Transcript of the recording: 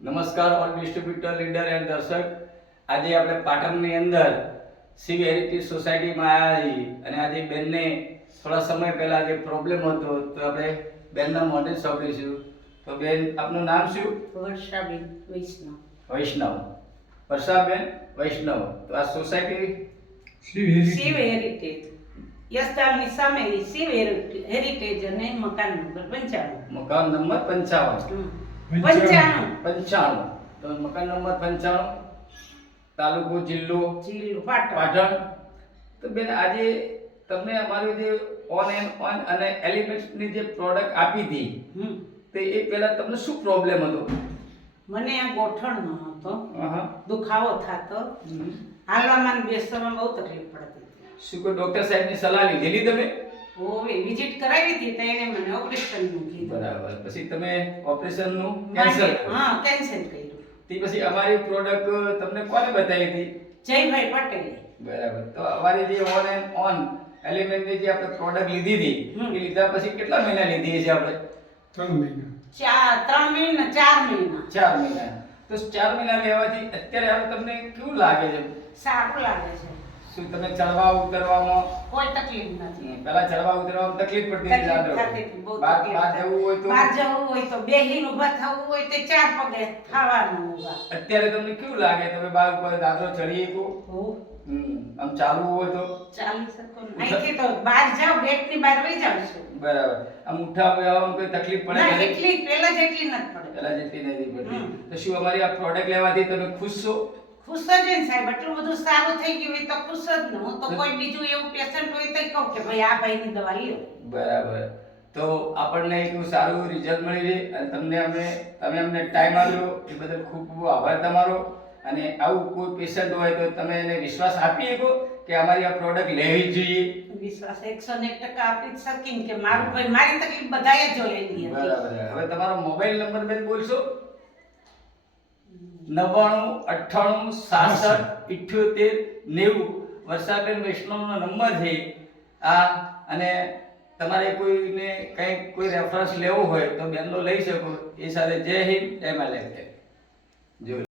નમસ્કાર all distributor leader and દર્શક, આજે આપણે પાટણની અંદર શિવ હેરિટેજ સોસાયટીમાં આવ્યા છીએ અને આજે બેનને થોડા સમય પહેલા જે પ્રોબ્લેમ હતો તો આપણે બેનના મોઢે સાંભળીશું. તો બેન, આપનું નામ શું? વર્ષાબેન વૈષ્ણવ. વૈષ્ણવ. વર્ષાબેન વૈષ્ણવ. તો આ સોસાયટી શિવ હેરિટેજ યશધામની સામે શિવ હેરિટેજ અને મકાન નંબર 55. મકાન નંબર 55. 55. તો મકાન નંબર 55, તાલુકો જિલ્લો પાટણ. પાટણ. તો બેન, આજે તમને અમારું જે ઓન એન્ડ ઓન અને એલિમેન્ટ્સની જે પ્રોડક્ટ આપી હતી તે એ પહેલા તમને શું પ્રોબ્લેમ હતો? મને આ ગોઠણનો હતો, હા. દુખાવો થતો, હાલવામાં ને બેસવામાં બહુ તકલીફ પડતી. શું કોઈ ડોક્ટર સાહેબની સલાહ લીધેલી તમે? ઓવે વિઝિટ કરાવી હતી તો એને મને ઓપરેશનનું કીધું. બરાબર. પછી તમે ઓપરેશનનું કેન્સલ હા, કેન્સલ કર્યું. તે પછી અમારી પ્રોડક્ટ તમને કોને બતાવી હતી? જયભાઈ પટેલે. બરાબર. તો અમારી જે ઓન એન્ડ ઓન એલિમેન્ટની જે આપણે પ્રોડક્ટ લીધી હતી એ લીધા પછી કેટલા મહિના લીધી છે આપણે? 3 મહિના. 3 મહિના 4 મહિના. 4 મહિના. તો 4 મહિના લેવાથી અત્યારે હવે તમને કેવું લાગે છે? સારું લાગે છે. શું તમે ચડવા ઉતરવામાં કોઈ તકલીફ નથી. પહેલા ચડવા ઉતરવામાં તકલીફ પડતી હતી? યાદ રાખો. બહાર જવું હોય તો બહાર જવું હોય તો બેહીને ઊભા થવું હોય તો 4 પગે થવાનું ઊભા. અત્યારે તમને કેવું લાગે? તમે બહાર ઉપર દાદરો ચડી શકો? આમ ચાલવું હોય તો ચાલી શકો ને. અહીંથી તો બહાર જાવ, ગેટની બહાર વહી જાવ છો. બરાબર. આમ ઉઠા બેવામાં કોઈ તકલીફ પડે ના, ખરી? એટલી પહેલા જેટલી નથી પડે. પહેલા જેટલી નથી પડતી. તો શું અમારી આ પ્રોડક્ટ લેવાથી તમે ખુશ છો? ખુશ જ ને સાહેબ, એટલું બધું સારું થઈ ગયું હોય તો ખુશ જ ને. હું તો કોઈ બીજું એવું પેશન્ટ હોય તો કહું કે ભાઈ આ ભાઈની દવા લ્યો. બરાબર. તો આપણને એક સારું રિઝલ્ટ મળી છે અને તમે અમને ટાઈમ આપ્યો એ બદલ ખૂબ ખૂબ આભાર તમારો. અને આવું કોઈ પેશન્ટ હોય તો તમે એને વિશ્વાસ આપી શકો કે અમારી આ પ્રોડક્ટ લેવી જ જોઈએ? વિશ્વાસ 101% આપી જ શકીને કે મારું ભાઈ મારી તકલીફ બધાએ જોયેલી હતી. બરાબર. હવે તમારો મોબાઈલ નંબર બેન બોલશો? 9998677890. વર્ષાબેન વૈષ્ણવનો નંબર છે આ. અને તમારે કોઈને કંઈક કોઈ રેફરન્સ લેવો હોય તો બેનનો લઈ શકો. એ સાથે જય હિન્દ, જય માતા.